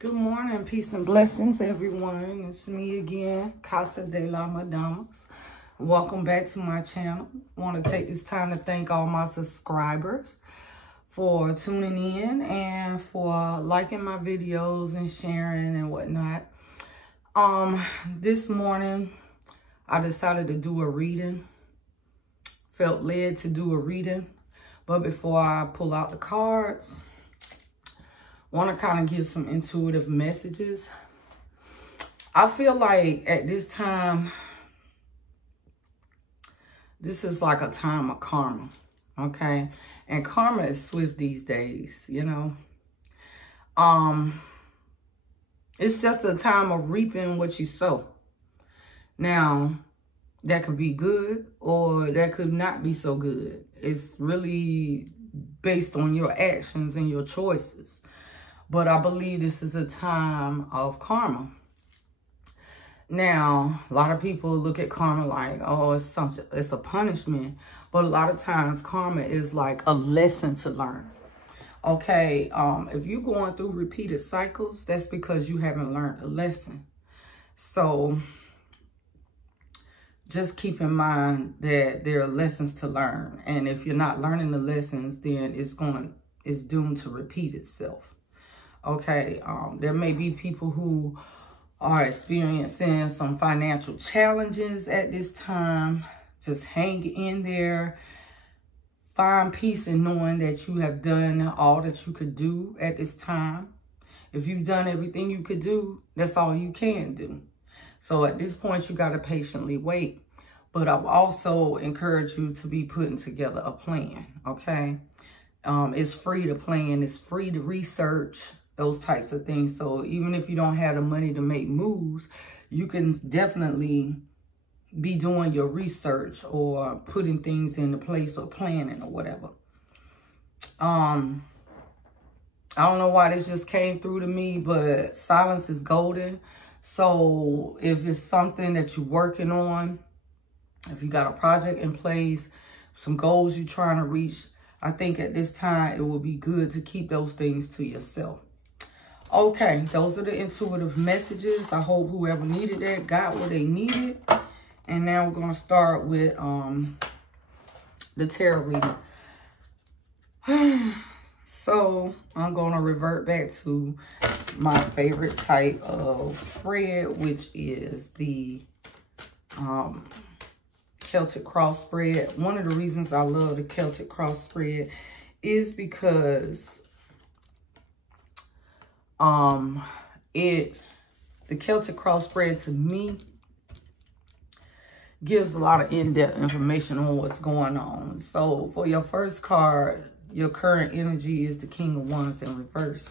Good morning, peace and blessings, everyone. It's me again, Casa de la Madamas. Welcome back to my channel. I want to take this time to thank all my subscribers for tuning in and for liking my videos and sharing and whatnot. This morning, I decided to do a reading. Felt led to do a reading. But before I pull out the cards, want to kind of give some intuitive messages. I feel like at this time, this is like a time of karma, okay? And karma is swift these days, you know. It's just a time of reaping what you sow. Now, that could be good or that could not be so good. It's really based on your actions and your choices. But I believe this is a time of karma. Now, a lot of people look at karma like, oh, it's a punishment. But a lot of times karma is like a lesson to learn. Okay, if you're going through repeated cycles, that's because you haven't learned a lesson. So just keep in mind that there are lessons to learn. And if you're not learning the lessons, then it's doomed to repeat itself. Okay, there may be people who are experiencing some financial challenges at this time. Just hang in there. Find peace in knowing that you have done all that you could do at this time. If you've done everything you could do, that's all you can do. So at this point, you got to patiently wait. But I've also encouraged you to be putting together a plan, okay? It's free to plan. It's free to research. Those types of things. So even if you don't have the money to make moves, you can definitely be doing your research or putting things into place or planning or whatever. I don't know why this just came through to me, but silence is golden. So if it's something that you're working on, if you got a project in place, some goals you're trying to reach, I think at this time it will be good to keep those things to yourself. Okay, those are the intuitive messages. I hope whoever needed that got what they needed. And now we're going to start with the tarot reading. So I'm going to revert back to my favorite type of spread, which is the Celtic Cross spread. One of the reasons I love the Celtic Cross spread is because the Celtic Cross spread to me gives a lot of in-depth information on what's going on. So for your first card, your current energy is the King of Wands in reverse.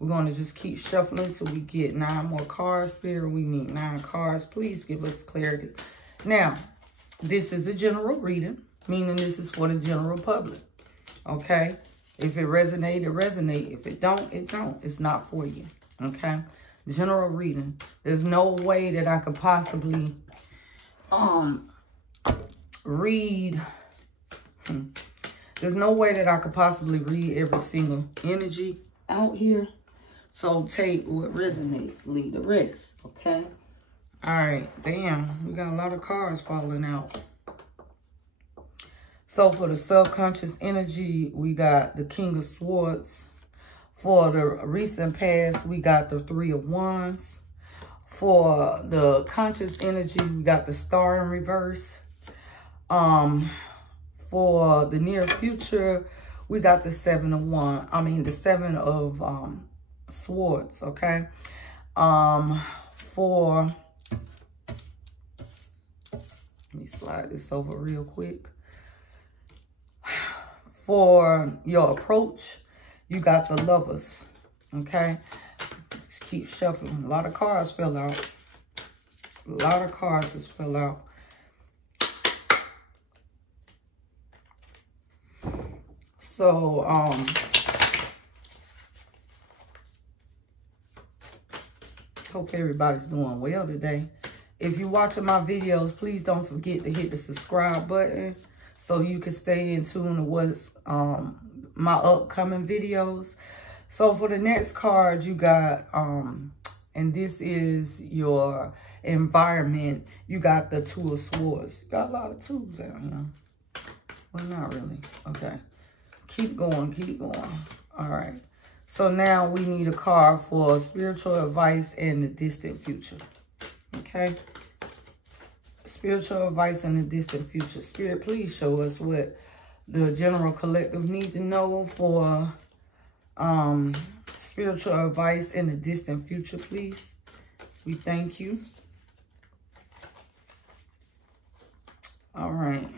We're going to just keep shuffling till we get 9 more cards. Spirit, we need 9 cards. Please give us clarity. Now, this is a general reading, meaning this is for the general public. Okay? If it resonates, it resonates. If it don't, it don't. It's not for you. Okay? General reading. There's no way that I could possibly read. There's no way that I could possibly read every single energy out here. So take what resonates. Leave the rest. Okay? All right. Damn. We got a lot of cards falling out. So for the subconscious energy, we got the King of Swords. For the recent past, we got the 3 of Wands. For the conscious energy, we got the Star in reverse. For the near future, we got the 7 of Wands. I mean, the 7 of Swords, okay? Let me slide this over real quick. For your approach, you got the Lovers, okay? Just keep shuffling. A lot of cards fell out. A lot of cards just fell out. So, hope everybody's doing well today. If you're watching my videos, please don't forget to hit the subscribe button so you can stay in tune with what's my upcoming videos. So for the next card, you got, and this is your environment. You got the Two of Swords. You got a lot of twos out here. Well, not really. Okay. Keep going, keep going. All right. So now we need a card for spiritual advice in the distant future. Okay. Spiritual advice in the distant future. Spirit, please show us what the general collective need to know for spiritual advice in the distant future, please. We thank you. All right.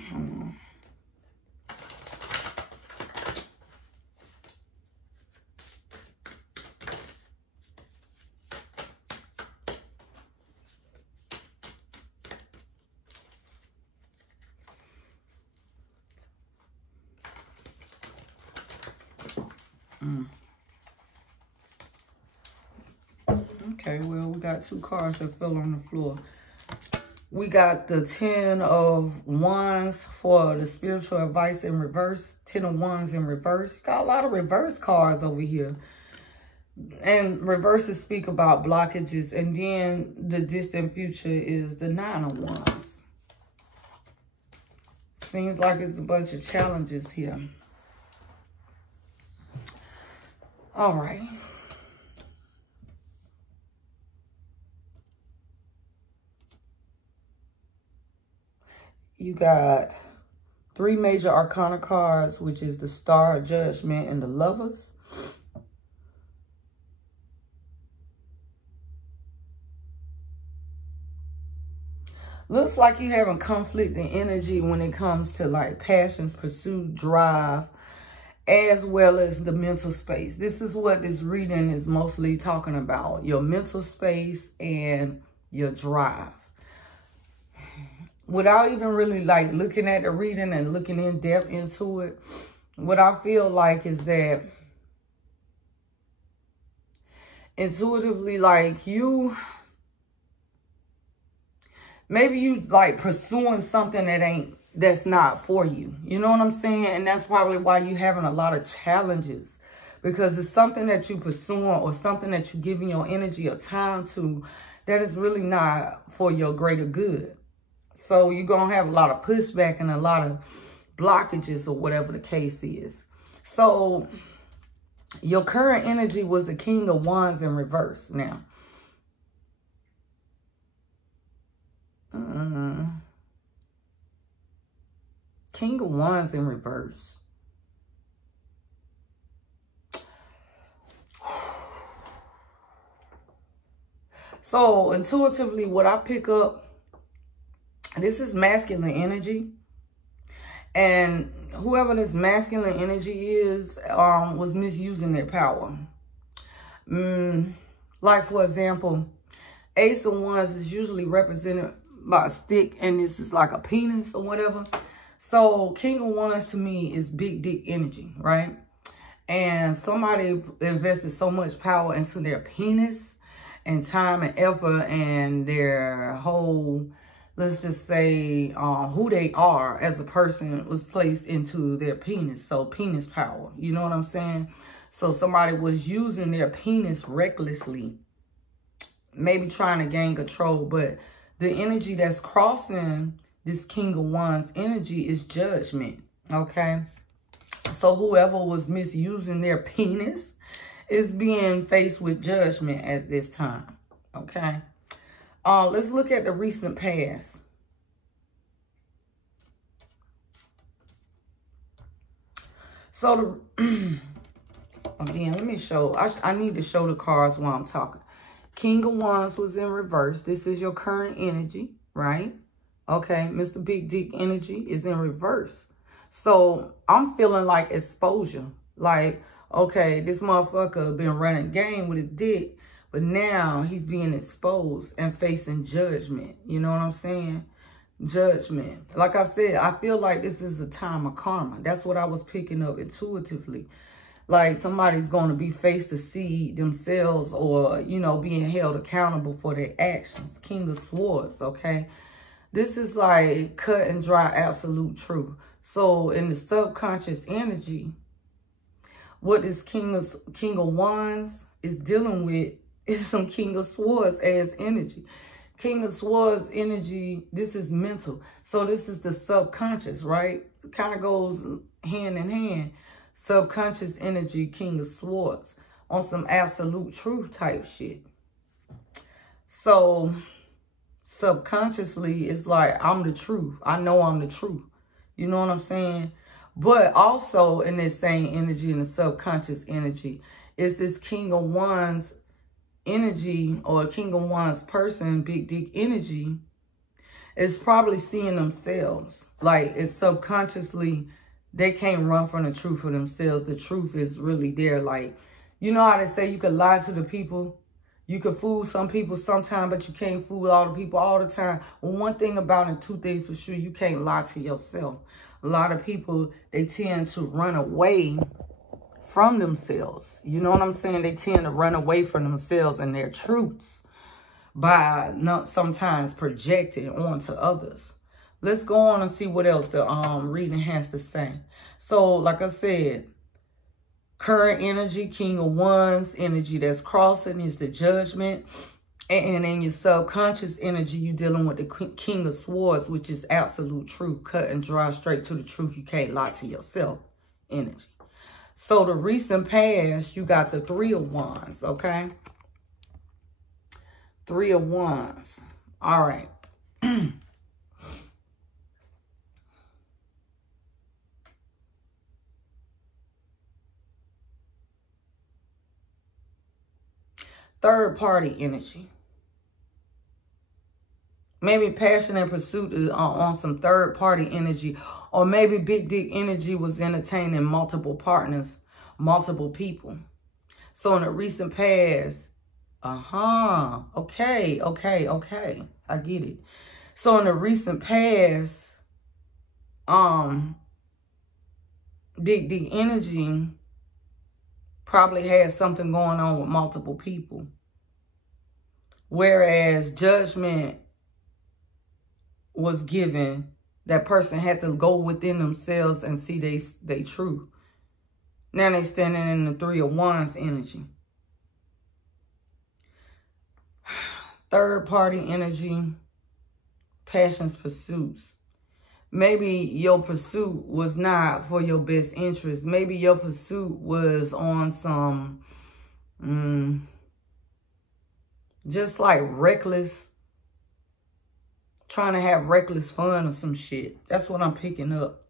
Okay, well, we got two cards that fell on the floor. We got the 10 of Wands for the spiritual advice in reverse. 10 of Wands in reverse. You got a lot of reverse cards over here. And reverses speak about blockages. And then the distant future is the 9 of Wands. Seems like it's a bunch of challenges here. All right. You got 3 major arcana cards, which is the Star, Judgment, and the Lovers. Looks like you having conflicting energy when it comes to like passions, pursuit, drive, as well as the mental space. This is what this reading is mostly talking about. Your mental space and your drive. Without even really like looking at the reading and looking in depth into it, what I feel like is that intuitively, like maybe you like pursuing something that's not for you. You know what I'm saying? And that's probably why you're having a lot of challenges, because it's something that you pursuing or something that you're giving your energy or time to that is really not for your greater good. So you're going to have a lot of pushback and a lot of blockages or whatever the case is. So your current energy was the King of Wands in reverse now. King of Wands in reverse. So intuitively, what I pick up, this is masculine energy. And whoever this masculine energy is, was misusing their power. Like, for example, Ace of Wands is usually represented by a stick, and this is like a penis or whatever. So King of Wands to me is big dick energy, right? And somebody invested so much power into their penis and time and effort and their whole, let's just say, who they are as a person was placed into their penis. So penis power, you know what I'm saying? So somebody was using their penis recklessly, maybe trying to gain control. But the energy that's crossing this King of Wands energy is judgment, okay? So whoever was misusing their penis is being faced with judgment at this time, okay? Let's look at the recent past. So, again, let me show. I need to show the cards while I'm talking. King of Wands was in reverse. This is your current energy, right? Okay, Mr. Big Dick energy is in reverse. So, I'm feeling like exposure. Like, okay, this motherfucker been running game with his dick, but now he's being exposed and facing judgment. You know what I'm saying? Judgment. Like I said, I feel like this is a time of karma. That's what I was picking up intuitively. Like somebody's going to be faced to see themselves or, you know, being held accountable for their actions. King of Swords, okay? This is like cut and dry absolute truth. So in the subconscious energy, what this King of Wands is dealing with is some King of Swords as energy. King of Swords energy, this is mental. So this is the subconscious, right? It kind of goes hand in hand. Subconscious energy, King of Swords, on some absolute truth type shit. So subconsciously, it's like, I'm the truth. I know I'm the truth. You know what I'm saying? But also in this same energy, in the subconscious energy, is this King of Wands energy, or King of Wands person, big dick energy, is probably seeing themselves. Like, it's subconsciously, they can't run from the truth for themselves. The truth is really there. Like, you know how they say you could lie to the people? You could fool some people sometime, but you can't fool all the people all the time. Well, one thing about it, two things for sure, you can't lie to yourself. A lot of people, they tend to run away from themselves. You know what I'm saying? They tend to run away from themselves and their truths by not sometimes projecting onto others. Let's go on and see what else the reading has to say. So, like I said, current energy, King of Wands energy that's crossing is the Judgment. And in your subconscious energy, you're dealing with the King of Swords, which is absolute truth, cut and dry, straight to the truth. You can't lie to yourself energy. So the recent past, you got the Three of Wands, okay? Three of Wands. All right. Third party energy. Maybe passion and pursuit is on some third party energy. Or maybe big dick energy was entertaining multiple partners, multiple people. So in the recent past, okay. I get it. So in the recent past, big dick energy probably had something going on with multiple people. Whereas Judgment was given, that person had to go within themselves and see they truth. Now they standing in the Three of Wands energy. Third party energy, passions, pursuits. Maybe your pursuit was not for your best interest. Maybe your pursuit was on some, just like reckless, trying to have reckless fun or some shit. That's what I'm picking up.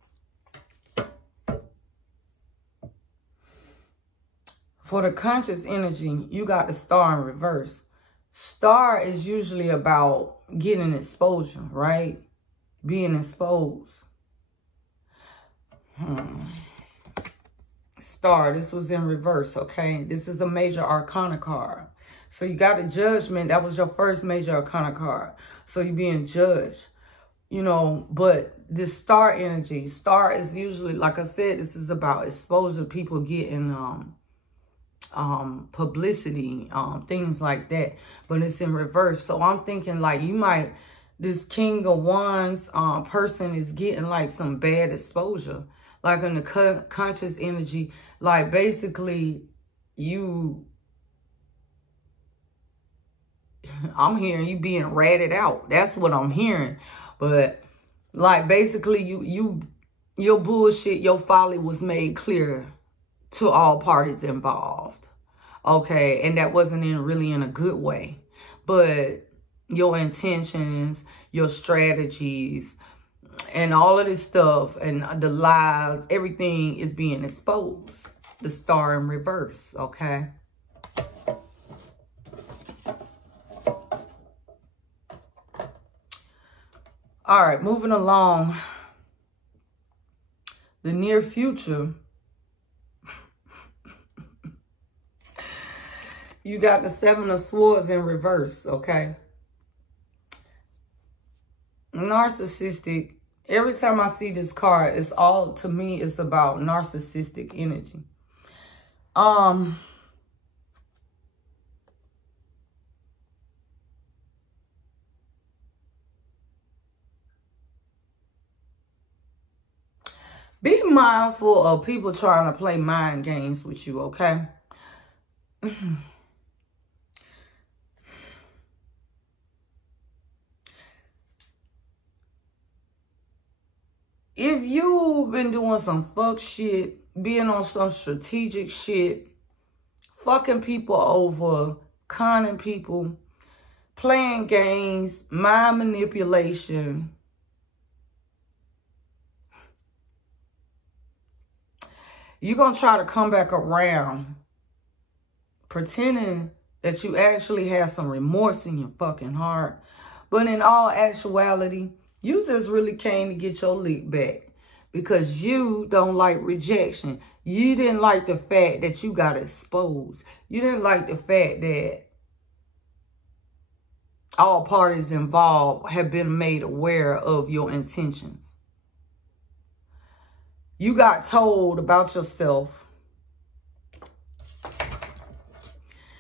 For the conscious energy, you got the Star in reverse. Star is usually about getting exposure, right? Being exposed. Star, this was in reverse, okay? This is a major arcana card. So you got the Judgment. That was your first major arcana card. So you're being judged, you know. But this Star energy, Star is usually, like I said, this is about exposure, people getting publicity, things like that. But it's in reverse. So I'm thinking like you might, this King of Wands person is getting like some bad exposure. Like in the conscious energy, like basically I'm hearing you being ratted out. That's what I'm hearing. But like basically your bullshit, your folly was made clear to all parties involved. Okay, and that wasn't really in a good way. But your intentions, your strategies, and all of this stuff, and the lies, everything is being exposed. The Star in reverse, okay? All right, moving along. The near future. You got the Seven of Swords in reverse, okay? Narcissistic. Every time I see this card, it's all, to me, it's about narcissistic energy. Be mindful of people trying to play mind games with you, okay? If you've been doing some fuck shit, being on some strategic shit, fucking people over, conning people, playing games, mind manipulation, you're going to try to come back around pretending that you actually have some remorse in your fucking heart. But in all actuality, you just really came to get your lick back because you don't like rejection. You didn't like the fact that you got exposed. You didn't like the fact that all parties involved have been made aware of your intentions. You got told about yourself.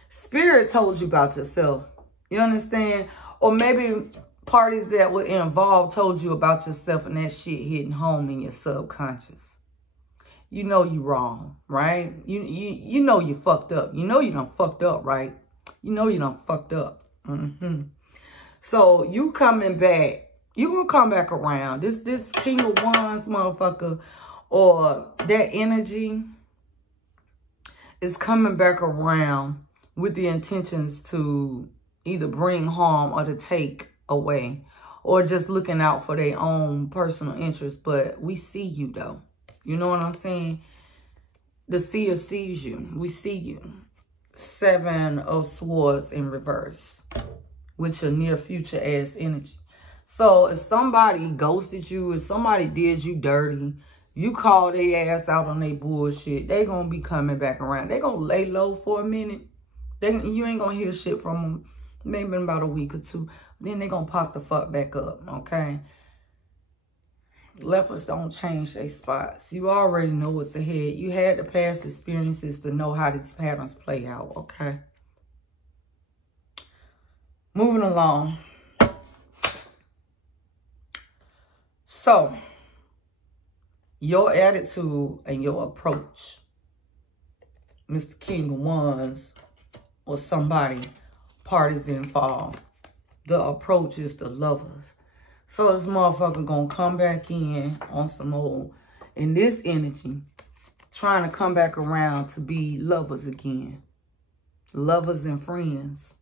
Spirit told you about yourself. You understand? Or maybe parties that were involved told you about yourself and that shit hitting home in your subconscious. You know you wrong, right? You know you fucked up. You know you done fucked up, right? You know you done fucked up. So you coming back. You gonna come back around. This King of Wands motherfucker or that energy is coming back around with the intentions to either bring harm or to take away, or just looking out for their own personal interests. But we see you though. You know what I'm saying? The seer sees you. We see you. 7 of Swords in reverse with your near future ass energy. So if somebody ghosted you, if somebody did you dirty, you call their ass out on their bullshit, they gonna be coming back around. They gonna lay low for a minute. You ain't gonna hear shit from them maybe in about a week or two. Then they gonna pop the fuck back up, okay? Leopards don't change their spots. You already know what's ahead. You had the past experiences to know how these patterns play out, okay? Moving along. So, your attitude and your approach, Mr. King of Wands, or somebody, parties involved. The approach is the Lovers. So this motherfucker gonna come back in on some old, in this energy, trying to come back around to be lovers again. Lovers and friends.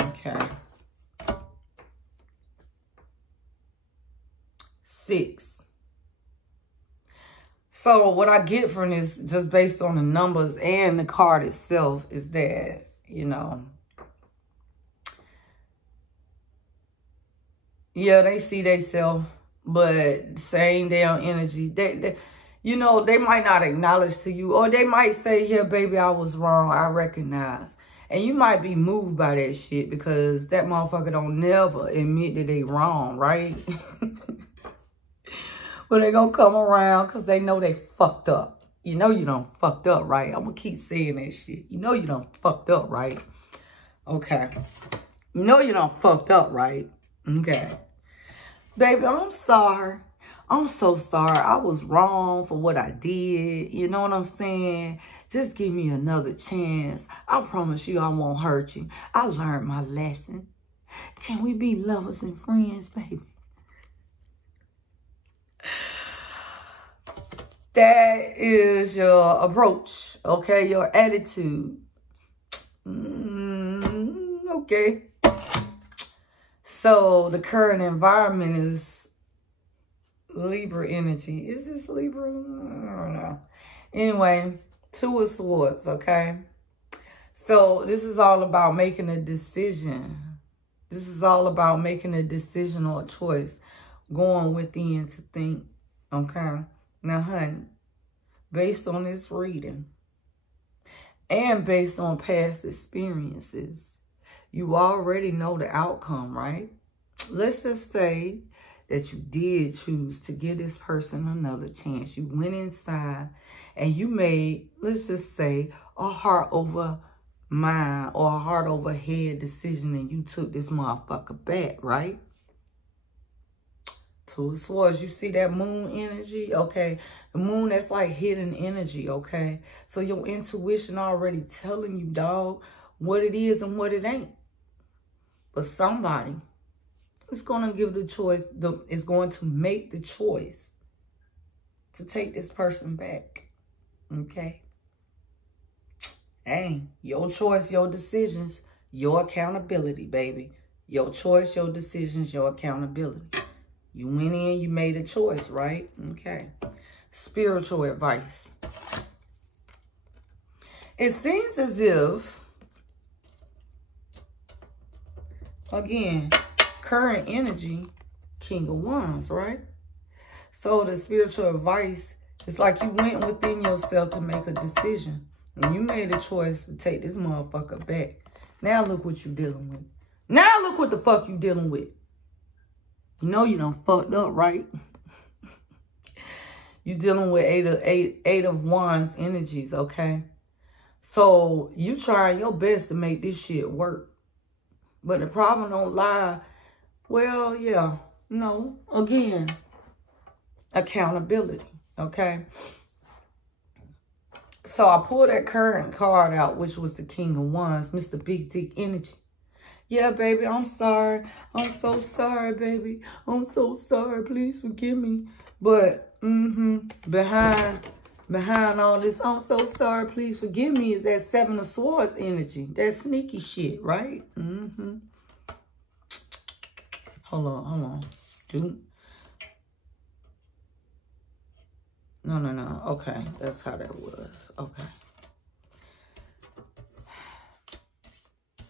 Okay. 6. So what I get from this, just based on the numbers and the card itself, is that, you know, yeah, they see themselves, but same damn energy. They, you know, they might not acknowledge to you, or they might say, yeah, baby, I was wrong. I recognize. And you might be moved by that shit because that motherfucker don't never admit that they wrong, right? But they gonna come around because they know they fucked up. You know you done fucked up, right? I'm gonna keep saying that shit. You know you done fucked up, right? Okay. You know you done fucked up, right? Okay. Baby, I'm sorry. I'm so sorry. I was wrong for what I did. You know what I'm saying? Just give me another chance. I promise you I won't hurt you. I learned my lesson. Can we be lovers and friends, baby? That is your approach, okay? Your attitude. Okay. So the current environment is Libra energy. Is this Libra? I don't know. Anyway, 2 of Swords, okay? So this is all about making a decision. This is all about making a decision or a choice. Going within to think, okay? Now, honey, based on this reading and based on past experiences, you already know the outcome, right? Let's just say that you did choose to give this person another chance. You went inside and you made, let's just say, a heart over mind or a heart over head decision, and you took this motherfucker back, right? Two of Swords. You see that moon energy? Okay. The moon, that's like hidden energy, okay? So your intuition already telling you, dog, what it is and what it ain't. But somebody is going to give the choice, is going to make the choice to take this person back, okay? Hey, your choice, your decisions, your accountability, baby. Your choice, your decisions, your accountability. You went in, you made a choice, right? Okay. Spiritual advice. It seems as if, again, current energy, King of Wands, right? So the spiritual advice, it's like you went within yourself to make a decision. And you made a choice to take this motherfucker back. Now look what you dealing with. Now look what the fuck you dealing with. You know you done fucked up, right? You dealing with eight of Wands energies, okay? So you trying your best to make this shit work. But the problem don't lie. Well, yeah. No. Again. Accountability, okay? So I pulled that current card out, which was the King of Wands, Mr. Big Dick Energy. Yeah, baby, I'm sorry. I'm so sorry, baby. I'm so sorry. Please forgive me. But, behind all this, I'm so sorry, please forgive me, is that Seven of Swords energy. That sneaky shit, right? Hold on. No. Okay, that's how that was. Okay.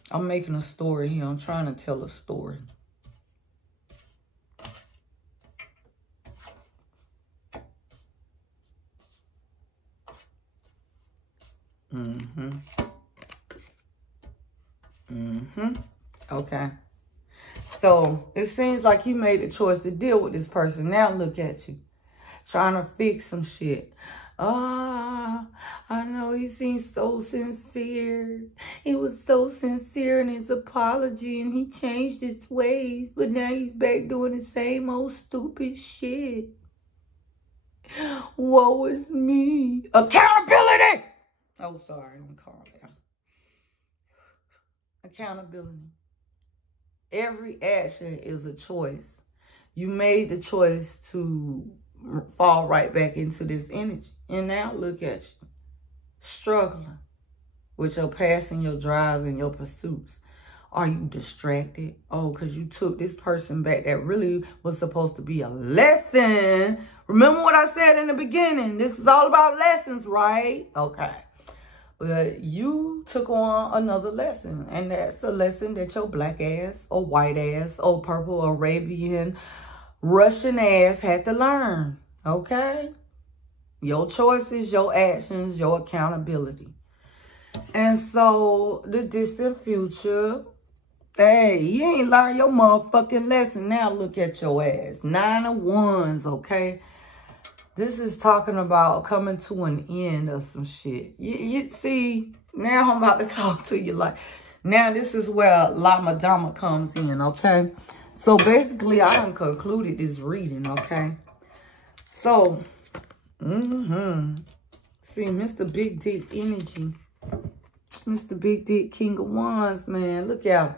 I'm making a story here. I'm trying to tell a story. Okay. So, it seems like you made a choice to deal with this person. Now look at you. Trying to fix some shit. I know he seemed so sincere. He was so sincere in his apology and he changed his ways. But now he's back doing the same old stupid shit. Woe is me. Accountability! Oh, sorry. I'm calm down. Accountability. Every action is a choice. You made the choice to fall right back into this energy. And now look at you. Struggling with your passion, your drives, and your pursuits. Are you distracted? Oh, because you took this person back that really was supposed to be a lesson. Remember what I said in the beginning. This is all about lessons, right? Okay. But you took on another lesson. And that's a lesson that your black ass or white ass or purple Arabian Russian ass had to learn. Okay? Your choices, your actions, your accountability. And so, the distant future, hey, you ain't learned your motherfucking lesson. Now look at your ass. 9 of Wands, okay? This is talking about coming to an end of some shit. You see, now I'm about to talk to you like, now this is where La Madama comes in, okay? So basically, I done concluded this reading, okay? So, see, Mr. Big Dick Energy. Mr. Big Dick King of Wands, man. Look out.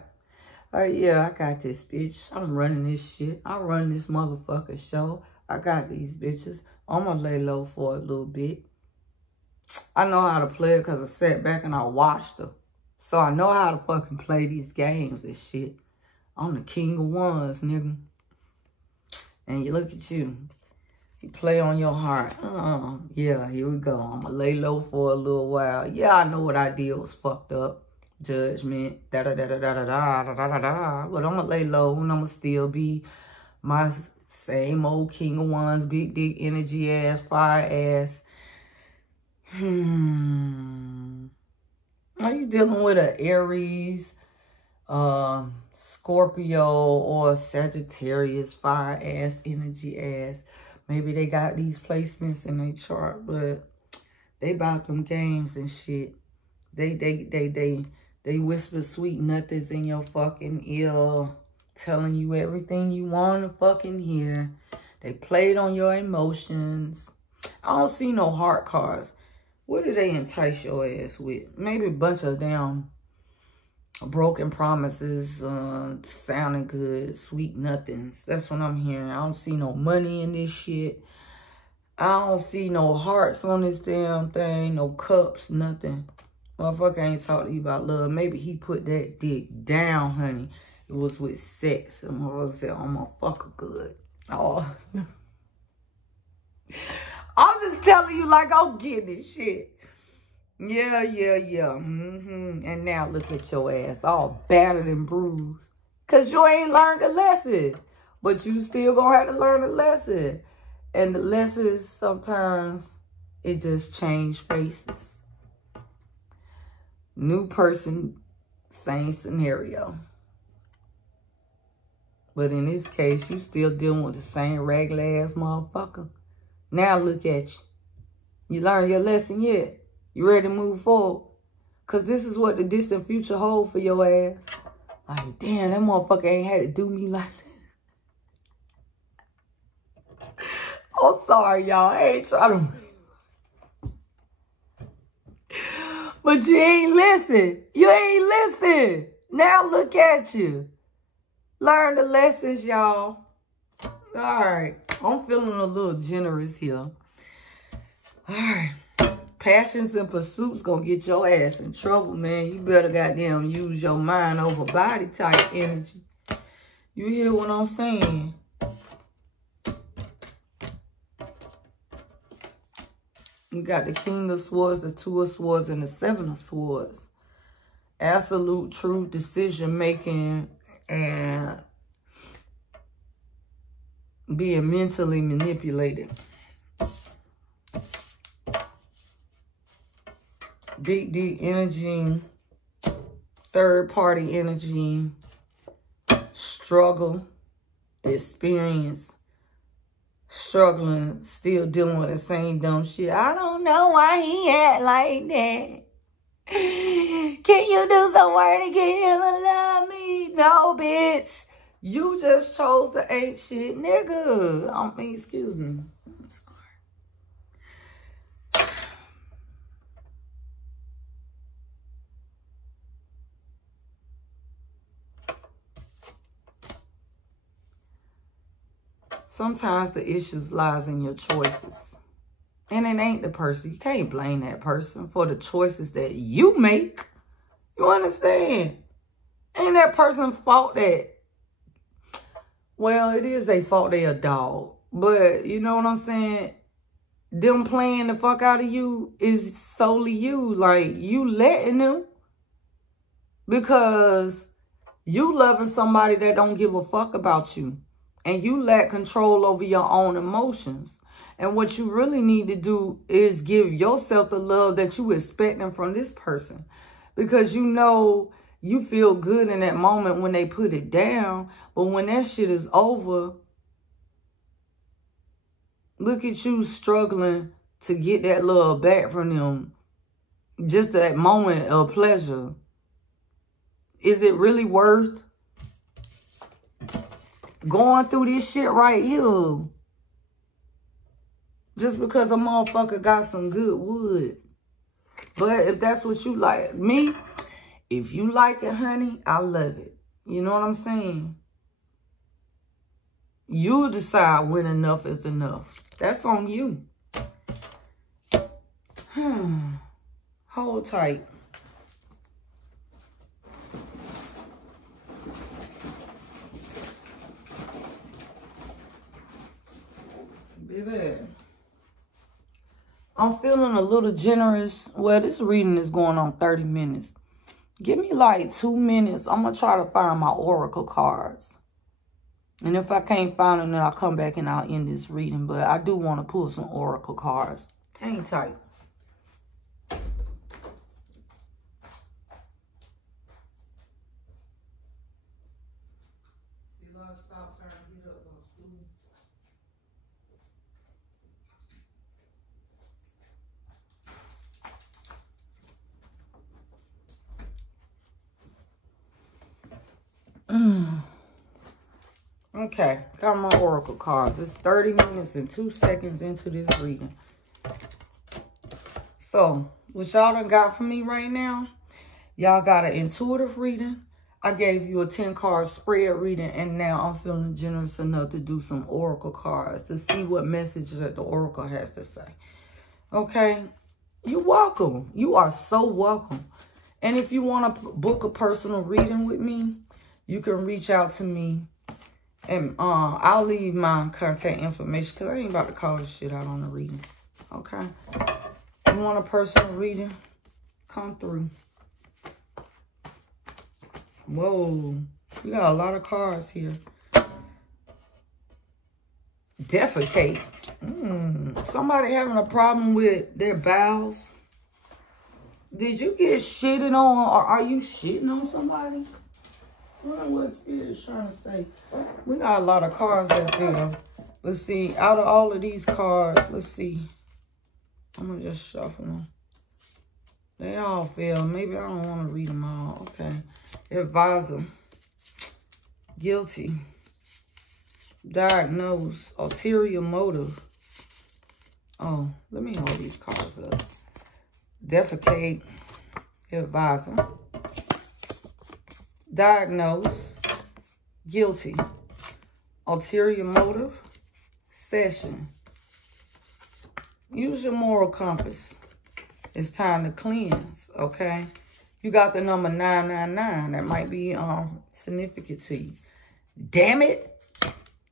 Yeah, I got this, bitch. I'm running this shit. I run this motherfucker show. I got these bitches. I'm gonna lay low for a little bit. I know how to play it because I sat back and I watched her. So I know how to fucking play these games and shit. I'm the King of Wands, nigga. And you look at you. You play on your heart. Yeah, here we go. I'm gonna lay low for a little while. Yeah, I know what I did was fucked up. Judgment. Da-da-da-da-da-da-da-da-da-da-da. But I'm gonna lay low and I'm gonna still be my same old King of Wands, big dick energy ass, fire ass. Are you dealing with an Aries, Scorpio, or Sagittarius, fire ass, energy ass? Maybe they got these placements in their chart, but they about them games and shit. They whisper sweet nothings in your fucking ear. telling you everything you want to fucking hear. They played on your emotions. I don't see no heart cards. What do they entice your ass with? Maybe a bunch of damn broken promises, sounding good, sweet nothings. That's what I'm hearing. I don't see no money in this shit. I don't see no hearts on this damn thing, no cups, nothing. Motherfucker ain't talk to you about love. Maybe he put that dick down, honey. It was with sex. And motherfucker said, oh, my fucker good. Oh. I'm just telling you like I'm getting this shit. Yeah. And now look at your ass all battered and bruised. Because you ain't learned the lesson. But you still gonna have to learn the lesson. And the lessons, sometimes, it just change faces. New person, same scenario. But in this case, you still dealing with the same regular ass motherfucker. Now look at you. You learned your lesson yet? You ready to move forward? Because this is what the distant future holds for your ass. Like, damn, that motherfucker ain't had to do me like that. I'm sorry, y'all. I ain't trying to... But you ain't listen. You ain't listen. Now look at you. Learn the lessons, y'all. All right. I'm feeling a little generous here. All right. Passions and pursuits gonna get your ass in trouble, man. You better goddamn use your mind over body type energy. You hear what I'm saying? You got the King of Swords, the Two of Swords, and the Seven of Swords. Absolute true decision making and being mentally manipulated. Big D energy, third party energy, struggle, experience, struggling, still dealing with the same dumb shit. I don't know why he act like that. Can you do some work to get him to love me? No, bitch. You just chose the ain't shit nigga. I mean, excuse me. I'm sorry. Sometimes the issues lies in your choices. And it ain't the person. You can't blame that person for the choices that you make. You understand? Ain't that person's fault that... Well, it is their fault they a dog. But, you know what I'm saying? Them playing the fuck out of you is solely you. Like, you letting them. Because you loving somebody that don't give a fuck about you. And you lack control over your own emotions. And what you really need to do is give yourself the love that you expecting from this person. Because you know you feel good in that moment when they put it down. But when that shit is over, look at you struggling to get that love back from them. Just that moment of pleasure. Is it really worth going through this shit right here? Just because a motherfucker got some good wood. But if that's what you like, me, if you like it, honey, I love it. You know what I'm saying? You decide when enough is enough. That's on you. Hold tight. Baby, I'm feeling a little generous. Well, this reading is going on 30 minutes. Give me like 2 minutes. I'm going to try to find my oracle cards. And if I can't find them, then I'll come back and I'll end this reading. But I do want to pull some oracle cards. Hang tight. See, Lord, stop trying to get up on school. Okay, got my oracle cards. It's 30 minutes and 2 seconds into this reading. So, what y'all done got from me right now, y'all got an intuitive reading. I gave you a 10-card spread reading, and now I'm feeling generous enough to do some oracle cards to see what messages that the oracle has to say. Okay? You're welcome. You are so welcome. And if you want to book a personal reading with me, you can reach out to me. And I'll leave my contact information because I ain't about to call this shit out on the reading. Okay? You want a personal reading? Come through. Whoa. We got a lot of cards here. Defecate. Somebody having a problem with their bowels. Did you get shitted on, or are you shitting on somebody? I wonder what Spirit's trying to say. We got a lot of cards that feel. Let's see. Out of all of these cards, let's see. I'm going to just shuffle them. They all fail. Maybe I don't want to read them all. Okay. Advisor. Guilty. Diagnose. Ulterior motive. Oh, let me hold these cards up. Defecate. Advisor. Diagnose. Guilty. Ulterior motive. Session. Use your moral compass. It's time to cleanse, okay? You got the number 999. That might be significant to you. Damn it.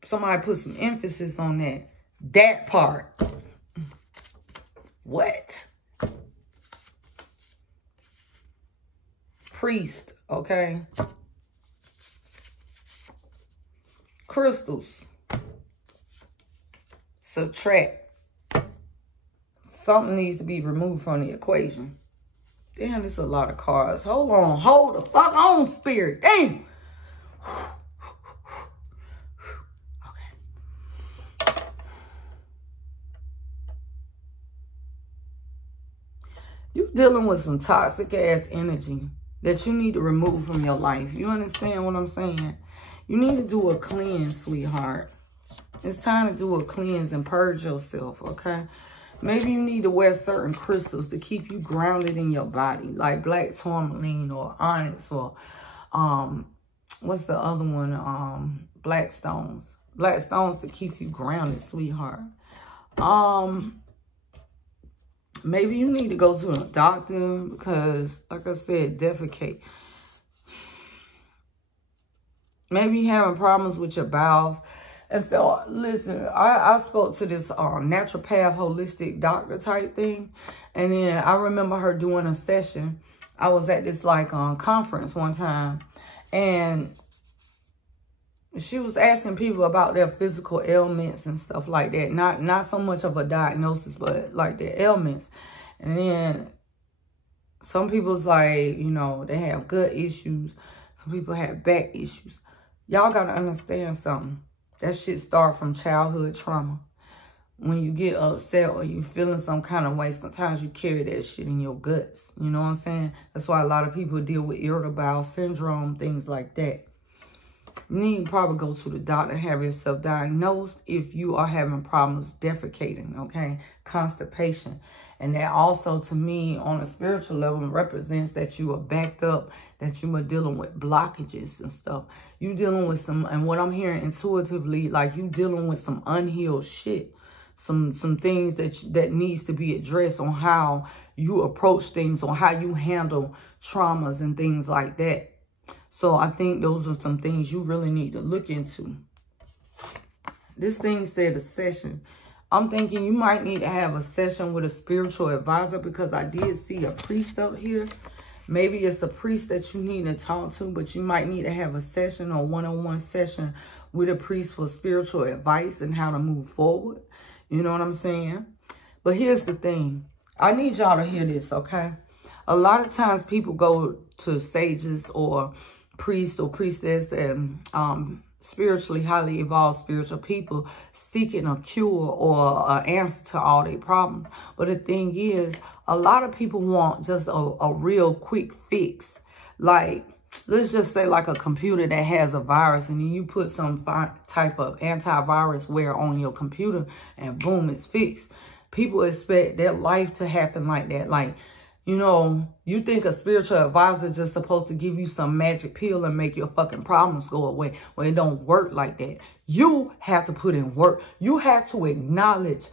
Somebody put some emphasis on that. That part. What? Priest, okay? Crystals. Subtract. Something needs to be removed from the equation. Damn, there's a lot of cards. Hold on. Hold the fuck on, Spirit. Damn. Okay. You're dealing with some toxic ass energy that you need to remove from your life. You understand what I'm saying? You need to do a cleanse, sweetheart. It's time to do a cleanse and purge yourself, okay? Maybe you need to wear certain crystals to keep you grounded in your body, like black tourmaline or onyx or, what's the other one? Black stones. Black stones to keep you grounded, sweetheart. Maybe you need to go to a doctor because, like I said, defecate. Maybe you're having problems with your bowels. And so, listen, I spoke to this naturopath, holistic doctor type thing. And then I remember her doing a session. I was at this, like, conference one time. And she was asking people about their physical ailments and stuff like that. Not so much of a diagnosis, but, like, their ailments. And then some people's, like, you know, they have gut issues. Some people have back issues. Y'all got to understand something. That shit start from childhood trauma. When you get upset or you feeling some kind of way, sometimes you carry that shit in your guts. You know what I'm saying? That's why a lot of people deal with irritable bowel syndrome, things like that. You need to probably go to the doctor and have yourself diagnosed if you are having problems defecating, okay? Constipation. And that also, to me, on a spiritual level, represents that you are backed up, that you are dealing with blockages and stuff. You dealing with some, and what I'm hearing intuitively, like you dealing with some unhealed shit. Some things that needs to be addressed on how you approach things, on how you handle traumas and things like that. So I think those are some things you really need to look into. This thing said a session. I'm thinking you might need to have a session with a spiritual advisor because I did see a priest up here. Maybe it's a priest that you need to talk to, but you might need to have a session or one-on-one session with a priest for spiritual advice and how to move forward. You know what I'm saying? But here's the thing. I need y'all to hear this, okay? A lot of times people go to sages or priests or priestess and spiritually highly evolved spiritual people seeking a cure or an answer to all their problems. But the thing is, a lot of people want just a real quick fix. Like, let's just say like a computer that has a virus, and then you put some type of antivirus wear on your computer and boom, it's fixed. People expect their life to happen like that. Like, you know, you think a spiritual advisor is just supposed to give you some magic pill and make your fucking problems go away. Well, it don't work like that. You have to put in work. You have to acknowledge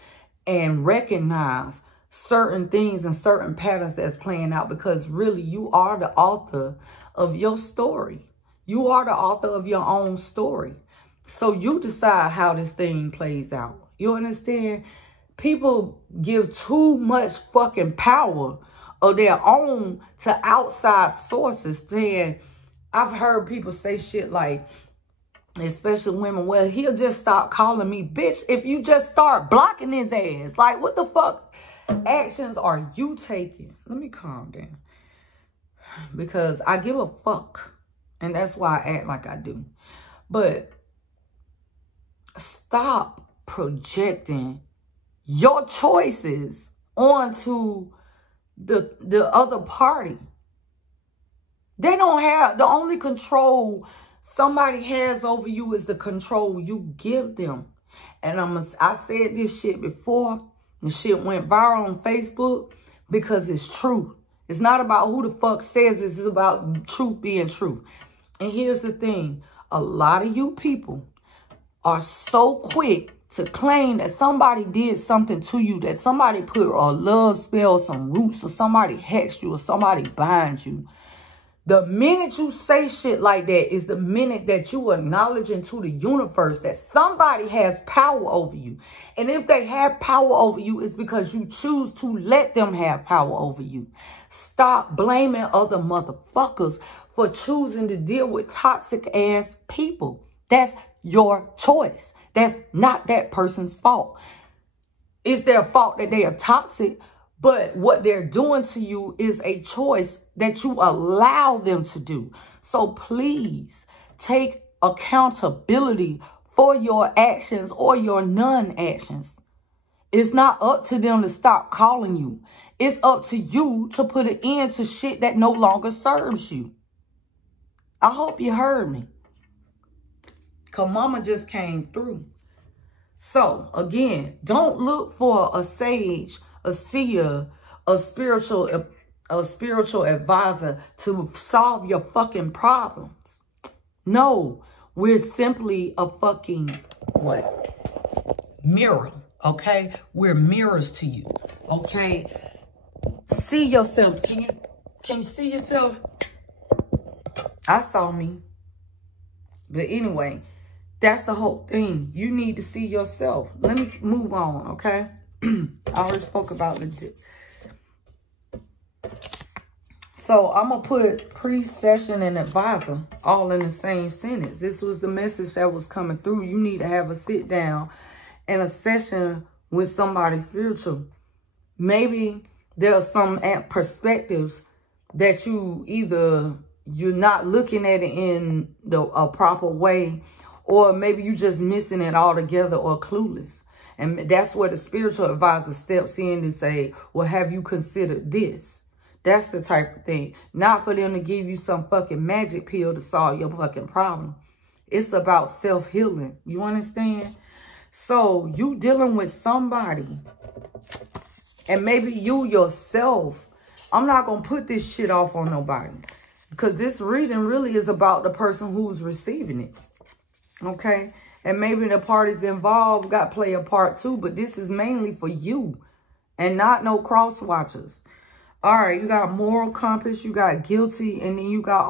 and recognize certain things and certain patterns that's playing out, because really you are the author of your story. You are the author of your own story. So you decide how this thing plays out. You understand? People give too much fucking power of their own to outside sources. Saying, I've heard people say shit like, especially women, well, he'll just stop calling me. Bitch, if you just start blocking his ass. Like, what the fuck actions are you taking? Let me calm down. Because I give a fuck. And that's why I act like I do. But stop projecting your choices onto the other party. They don't have, the only control somebody has over you is the control you give them. And I said this shit before. The shit went viral on Facebook because it's true. It's not about who the fuck says this. It's about truth being true. And here's the thing. A lot of you people are so quick to claim that somebody did something to you, that somebody put a love spell, some roots, or somebody hexed you, or somebody binds you. The minute you say shit like that is the minute that you acknowledge into the universe that somebody has power over you. And if they have power over you, it's because you choose to let them have power over you. Stop blaming other motherfuckers for choosing to deal with toxic ass people. That's your choice. That's not that person's fault. It's their fault that they are toxic, but what they're doing to you is a choice that you allow them to do. So please take accountability for your actions or your non-actions. It's not up to them to stop calling you. It's up to you to put an end to shit that no longer serves you. I hope you heard me. Because mama just came through. So, again, don't look for a sage, a seer, a spiritual advisor to solve your fucking problems. No, we're simply a fucking, mirror, okay? We're mirrors to you, okay? See yourself. Can you see yourself? I saw me. But anyway, that's the whole thing. You need to see yourself. Let me move on, okay? I already spoke about legit. So I'm going to put pre-session and advisor all in the same sentence. This was the message that was coming through. You need to have a sit down and a session with somebody spiritual. Maybe there are some perspectives that you're not looking at it in a proper way, or maybe you're just missing it altogether or clueless. And that's where the spiritual advisor steps in to say, well, have you considered this? That's the type of thing. Not for them to give you some fucking magic pill to solve your fucking problem. It's about self-healing. You understand? So you dealing with somebody, and maybe you yourself. I'm not going to put this shit off on nobody, because this reading really is about the person who's receiving it. Okay? And maybe the parties involved got to play a part too, but this is mainly for you and not no cross watchers. All right, you got moral compass, you got guilty, and then you got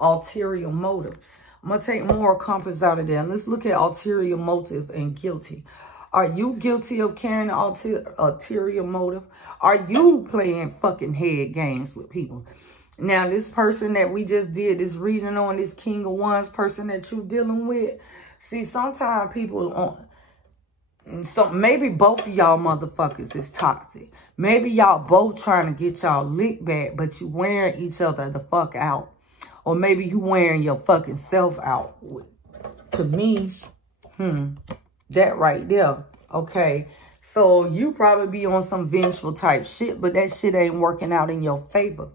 ulterior motive. I'm going to take moral compass out of there. Let's look at ulterior motive and guilty. Are you guilty of carrying an ulterior motive? Are you playing fucking head games with people? Now, this person that we just did this reading on, this King of Wands person that you're dealing with, see, sometimes people maybe both of y'all motherfuckers is toxic. Maybe y'all both trying to get y'all lick back, but you wearing each other the fuck out. Or maybe you wearing your fucking self out. To me, that right there. Okay. So you probably be on some vengeful type shit, but that shit ain't working out in your favor.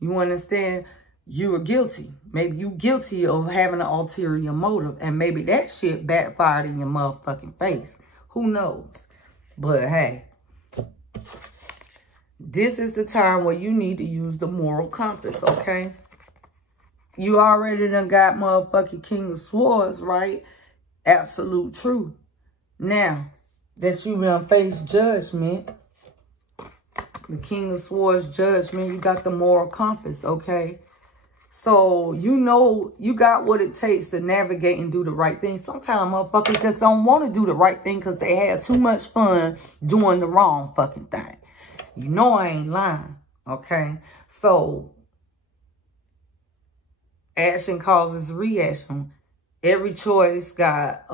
You understand? you are guilty. Maybe you guilty of having an ulterior motive. And maybe that shit backfired in your motherfucking face. Who knows? But hey, this is the time where you need to use the moral compass, okay? You already done got motherfucking King of Swords, right? Absolute truth. Now that you done faced judgment, the King of Swords judgment, you got the moral compass, okay? So, you know, you got what it takes to navigate and do the right thing. Sometimes motherfuckers just don't want to do the right thing because they had too much fun doing the wrong fucking thing. You know I ain't lying, okay? So, action causes reaction. Every choice got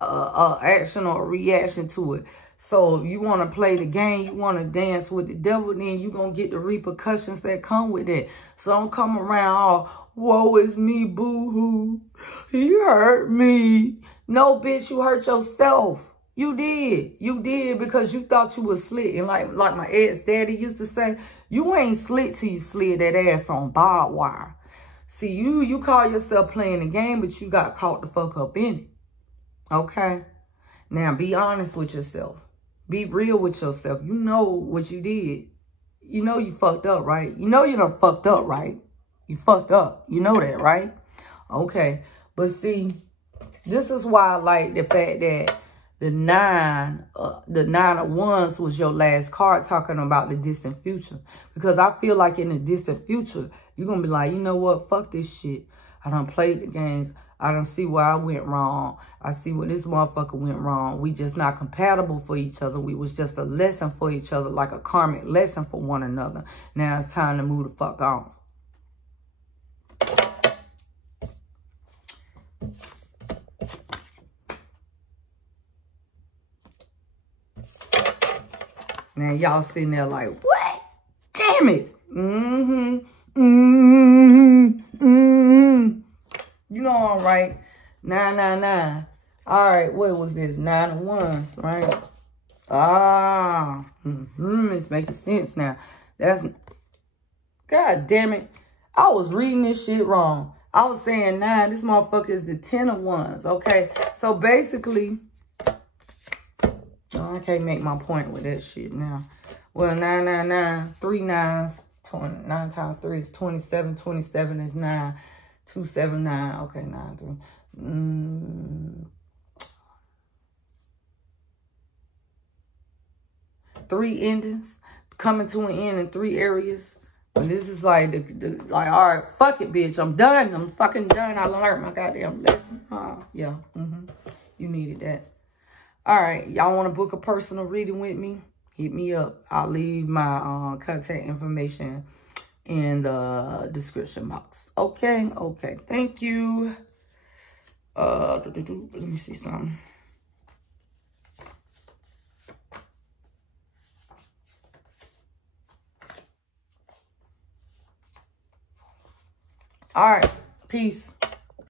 action or a reaction to it. So if you want to play the game, you want to dance with the devil, then you're going to get the repercussions that come with it. So don't come around all, woe is me, boo-hoo. He hurt me. No, bitch, you hurt yourself. You did. You did because you thought you was slick. And like my ex-daddy used to say, you ain't slick till you slid that ass on barbed wire. See, you call yourself playing the game, but you got caught the fuck up in it. Okay? Now, be honest with yourself. Be real with yourself. You know what you did. You know you fucked up, right? You know you done fucked up, right? You fucked up. You know that, right? Okay. But see, this is why I like the fact that the nine of wands was your last card talking about the distant future. Because I feel like in the distant future, you're going to be like, you know what? Fuck this shit. I done played the games. I done see where I went wrong. I see where this motherfucker went wrong. We just not compatible for each other. We was just a lesson for each other, like a karmic lesson for one another. Now it's time to move the fuck on. Now y'all sitting there like, what? Damn it. You know I'm right. 999. All right, what was this? 9 of wands, right? Ah. It's making sense now. That's... God damn it. I was reading this shit wrong. I was saying 9. This motherfucker is the 10 of wands, okay? So basically... I can't make my point with that shit now. Well, 999, 3 9s, 9 times 3 is 27. 27 is 9. 279. Okay, 9 3. 3 endings coming to an end in 3 areas. And this is like like, all right, fuck it, bitch. I'm done. I'm fucking done. I learned my goddamn lesson. Yeah. You needed that. All right, y'all want to book a personal reading with me? Hit me up. I'll leave my contact information in the description box. Okay, okay. Thank you. Let me see something. All right, peace.